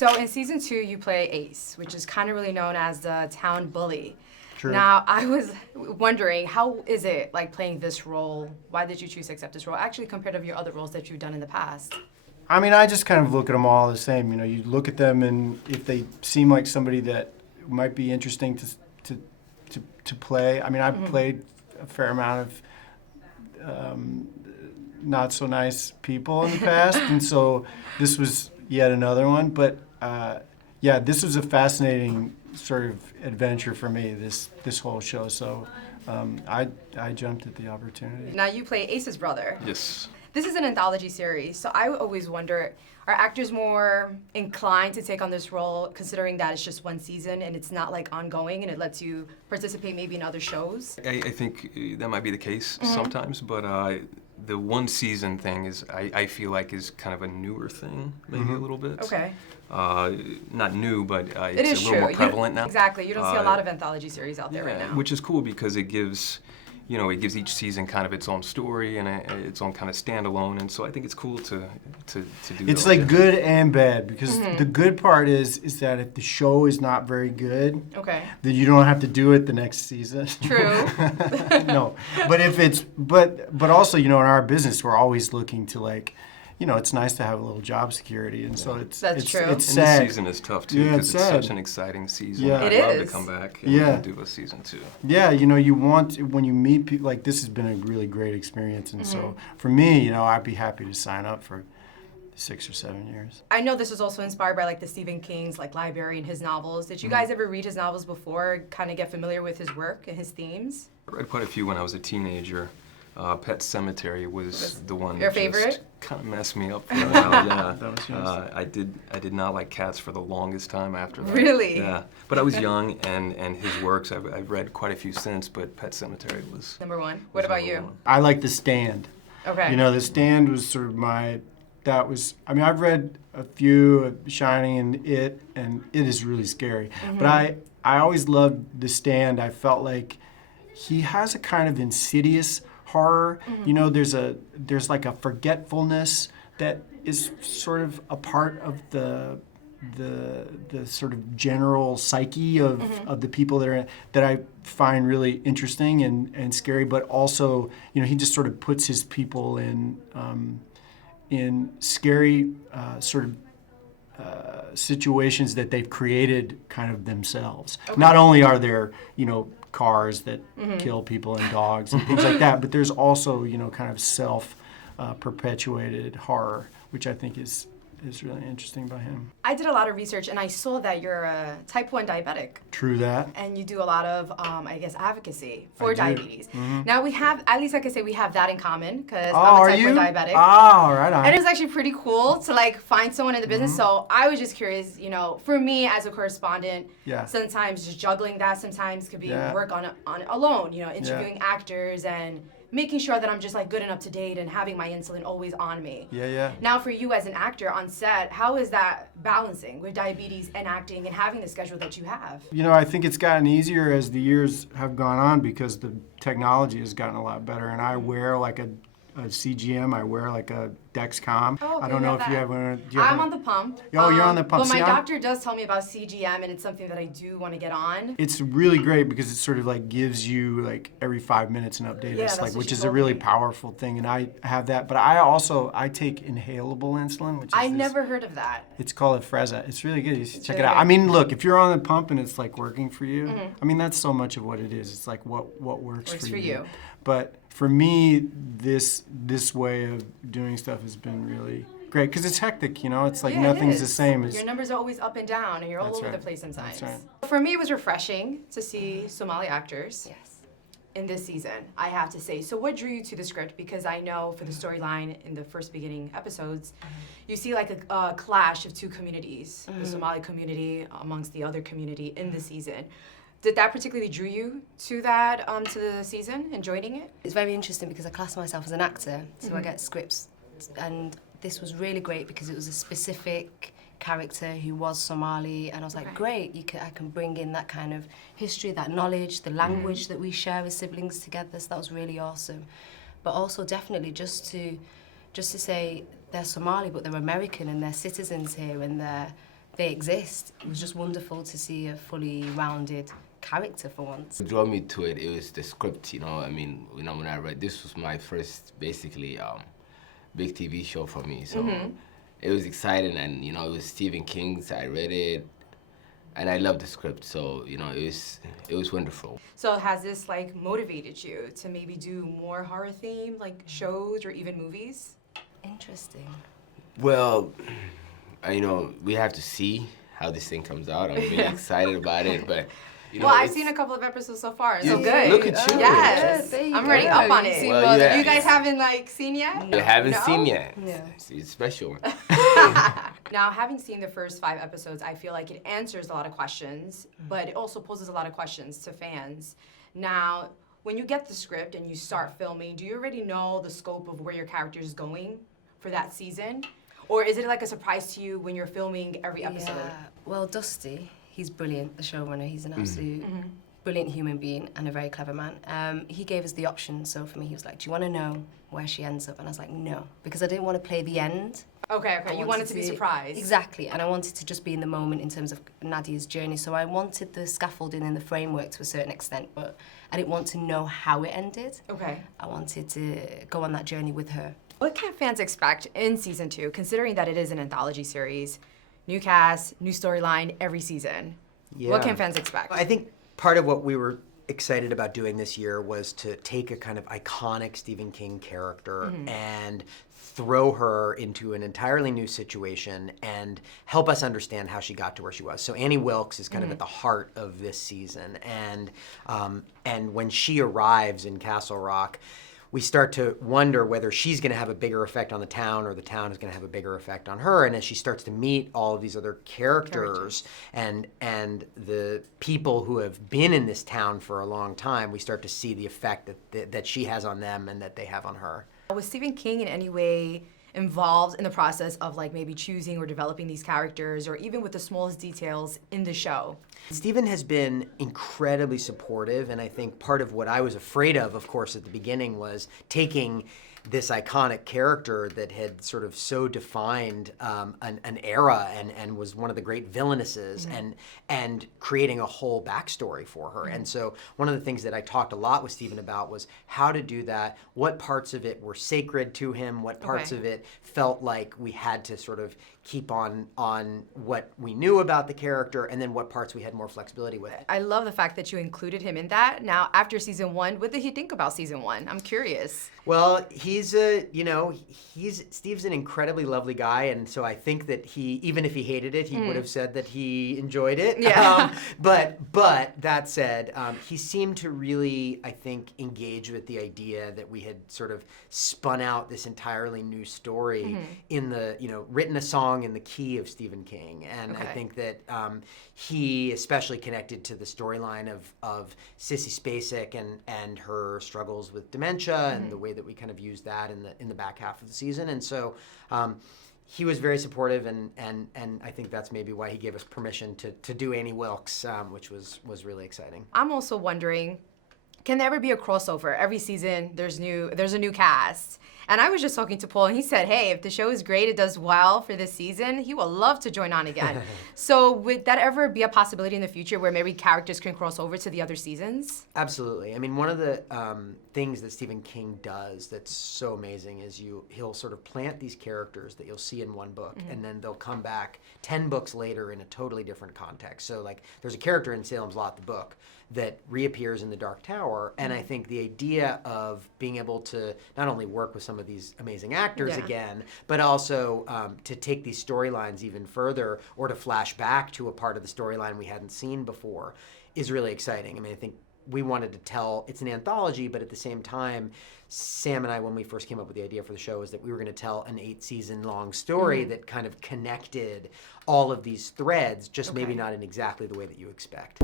So in season 2, you play Ace, which is kind of really known as the town bully. True. Now, I was wondering, how is it like playing this role? Why did you choose to accept this role, actually compared to your other roles that you've done in the past? I mean, I just kind of look at them all the same. You know, you look at them, and if they seem like somebody that might be interesting to play. I mean, I've played a fair amount of not so nice people in the past, and so this was yet another one. But yeah, this was a fascinating sort of adventure for me, this whole show. So I jumped at the opportunity. Now you play Ace's brother. Yes. This is an anthology series, so I always wonder, are actors more inclined to take on this role considering that it's just one season and it's not like ongoing and it lets you participate maybe in other shows? I think that might be the case sometimes, but the one season thing is, I feel like is kind of a newer thing, maybe a little bit. Okay. Not new, but It it's is a little more true. prevalent now. Exactly. You don't see a lot of anthology series out there right now. Which is cool because it gives, you know, it gives each season kind of its own story and its own kind of standalone, and so I think it's cool to do. It's those. like good and bad, because the good part is that if the show is not very good, Okay. then you don't have to do it the next season. True. No, but if it's but also, you know, in our business we're always looking to, like, you know, it's nice to have a little job security, and so it's true. It's And sad. this season is tough too Yeah, because it's it's sad. such an exciting season. Yeah. I'd It love is. to come back Yeah. and do a season 2. Yeah, you know, you want, when you meet people, like, this has been a really great experience, and so for me, you know, I'd be happy to sign up for 6 or 7 years. I know this was also inspired by like the Stephen King's like library and his novels. Did you guys ever read his novels before, kind of get familiar with his work and his themes? I read quite a few when I was a teenager. Pet Sematary was the one Your that favorite? just kind of messed me up for a while. Yeah, That was yours. I did not like cats for the longest time after that. Really? Yeah, but I was young, and his works I've read quite a few since, but Pet Sematary was. Number 1. What about number you? one. I like The Stand. Okay. You know, The Stand was sort of I mean, I've read a few, Shining and It is really scary. But I always loved The Stand. I felt like he has a kind of insidious horror. You know, there's like a forgetfulness that is sort of a part of the sort of general psyche of the people that I find really interesting and scary, but also, you know, he just sort of puts his people in scary sort of situations that they've created kind of themselves. Okay. Not only are there, you know, cars that kill people and dogs and things like that, but there's also, you know, kind of self-perpetuated horror, which I think is really interesting by him. I did a lot of research and I saw that you're a type 1 diabetic. True that. And you do a lot of, I guess, advocacy for I do. diabetes. Now we have, at least I can say we have that in common, because Oh, I'm a are type you? 1 diabetic. Oh, right on. And it was actually pretty cool to like find someone in the business. So I was just curious, you know, for me as a correspondent, Yeah. sometimes just juggling that sometimes could be Yeah. work on alone, you know, interviewing actors and making sure that I'm just like good and up to date and having my insulin always on me. Yeah. Now for you as an actor on set, how is that balancing with diabetes and acting and having the schedule that you have? You know, I think it's gotten easier as the years have gone on because the technology has gotten a lot better, and I wear like a CGM, I wear like a Dexcom. Oh, okay, I don't know if that. you have one. I'm on the pump. Oh, you're on the pump. But my See, I'm- doctor does tell me about CGM, and it's something that I do want to get on. It's really great because it sort of like gives you like every 5 minutes an update. Yeah, It's that's like, what which she is a told really me. powerful thing, and I have that. But I take inhalable insulin, which is I this- never heard of that. It's called Afrezza. It's really good. You should check it really out. good. I mean, look, if you're on the pump and it's like working for you, I mean, that's so much of what it is. It's like what works Works for for you. you. But for me, this way of doing stuff has been really great because it's hectic. You know, it's like Yeah, it nothing's the is. same as. Your numbers are always up and down, and you're all That's over right. the place sometimes. That's right. For me, it was refreshing to see Somali actors. Yes. In this season, I have to say. So what drew you to the script? Because I know for the storyline in the first beginning episodes, you see like a clash of two communities, the Somali community amongst the other community in the season. Did that particularly drew you to that, to the season and joining it? It's very interesting because I class myself as an actor, so I get scripts, and this was really great because it was a specific character who was Somali, and I was like, great, I can bring in that kind of history, that knowledge, the language that we share as siblings together, so that was really awesome. But also definitely just to say they're Somali, but they're American and they're citizens here, and they exist. It was just wonderful to see a fully rounded character for once. What drew me to it, it was the script, you know. I mean, you know, when I read, this was my first, basically, big TV show for me. So it was exciting, and, you know, it was Stephen King's. I read it, and I loved the script. So, you know, it was wonderful. So has this like motivated you to maybe do more horror themed like shows or even movies? Interesting. Well, you know, we have to see how this thing comes out. I'm really excited about it, but you know, Well, I've seen a couple of episodes so far. So good. Look at you. Yes, There you I'm go. already up on You've it. seen Well, more than yeah. You guys haven't like seen yet? You haven't No? seen yet. Yeah. It's a special one. Now, having seen the first 5 episodes, I feel like it answers a lot of questions, but it also poses a lot of questions to fans. Now, when you get the script and you start filming, do you already know the scope of where your character is going for that season? Or is it like a surprise to you when you're filming every episode? Yeah. Well, Dusty, he's brilliant, the showrunner. He's an absolute brilliant human being and a very clever man. He gave us the option, so for me, he was like, do you want to know where she ends up? And I was like, no, because I didn't want to play the end. Okay, I you wanted to be surprised. Exactly, and I wanted to just be in the moment in terms of Nadia's journey. So I wanted the scaffolding and the framework to a certain extent, but I didn't want to know how it ended. Okay. I wanted to go on that journey with her. What can fans expect in season 2, considering that it is an anthology series? New cast, new storyline every season. What Yeah. can fans expect? I think part of what we were excited about doing this year was to take a kind of iconic Stephen King character and throw her into an entirely new situation and help us understand how she got to where she was. So Annie Wilkes is kind of at the heart of this season, and when she arrives in Castle Rock, we start to wonder whether she's going to have a bigger effect on the town or the town is going to have a bigger effect on her. And as she starts to meet all of these other characters and the people who have been in this town for a long time, we start to see the effect that she has on them and that they have on her. Was Stephen King in any way involved in the process of like maybe choosing or developing these characters, or even with the smallest details in the show? Stephen has been incredibly supportive, and I think part of what I was afraid of course, at the beginning was taking this iconic character that had sort of so defined an era and was one of the great villainesses and creating a whole backstory for her. And so one of the things that I talked a lot with Stephen about was how to do that, what parts of it were sacred to him, what parts of it felt like we had to sort of keep on what we knew about the character, and then what parts we had more flexibility with. I love the fact that you included him in that. Now, after season 1, what did he think about season 1? I'm curious. Well, Steve's an incredibly lovely guy, and so I think that even if he hated it, he would have said that he enjoyed it. Yeah. But that said, he seemed to really, I think, engage with the idea that we had sort of spun out this entirely new story in the, written a song in the key of Stephen King, and I think that he especially connected to the storyline of Sissy Spacek and her struggles with dementia and the way that we kind of used that in the back half of the season, and so he was very supportive, and I think that's maybe why he gave us permission to do Annie Wilkes, which was really exciting. I'm also wondering, can there ever be a crossover? Every season, there's a new cast. And I was just talking to Paul, and he said, hey, if the show is great, it does well for this season, he will love to join on again. So would that ever be a possibility in the future where maybe characters can cross over to the other seasons? Absolutely. I mean, one of the things that Stephen King does that's so amazing is he'll sort of plant these characters that you'll see in one book, and then they'll come back 10 books later in a totally different context. So, like, there's a character in Salem's Lot, the book, that reappears in the Dark Tower, and I think the idea of being able to not only work with some of these amazing actors again, but also to take these storylines even further, or to flash back to a part of the storyline we hadn't seen before, is really exciting. I mean, I think we wanted to tell, it's an anthology, but at the same time, Sam and I, when we first came up with the idea for the show, is that we were going to tell an 8-season-long story that kind of connected all of these threads, just maybe not in exactly the way that you expect.